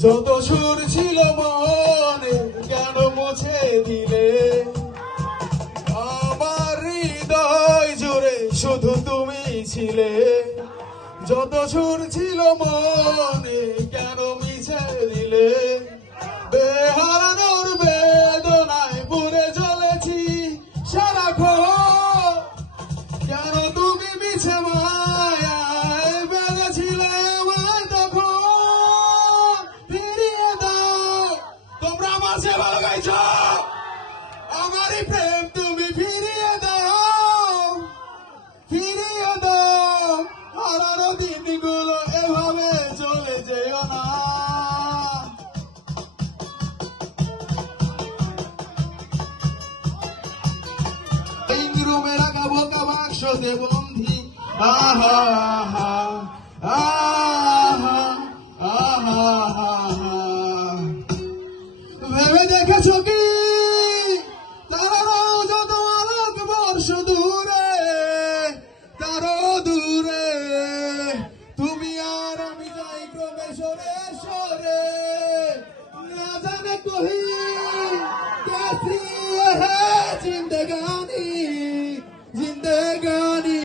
যত সুর ছিল মনে কেন মুছে দিলে আমার হৃদয় জুড়ে শুধু তুমি ছিলে। যত সুর ছিল মনে কেন মিছে দিলে দিনগুলো এভাবে চলে যেও না আহা আহা ভেবে দেখেছ কি তারা যত আলোক বর্ষ দূর সরে সরে না জানে কহি कैसी है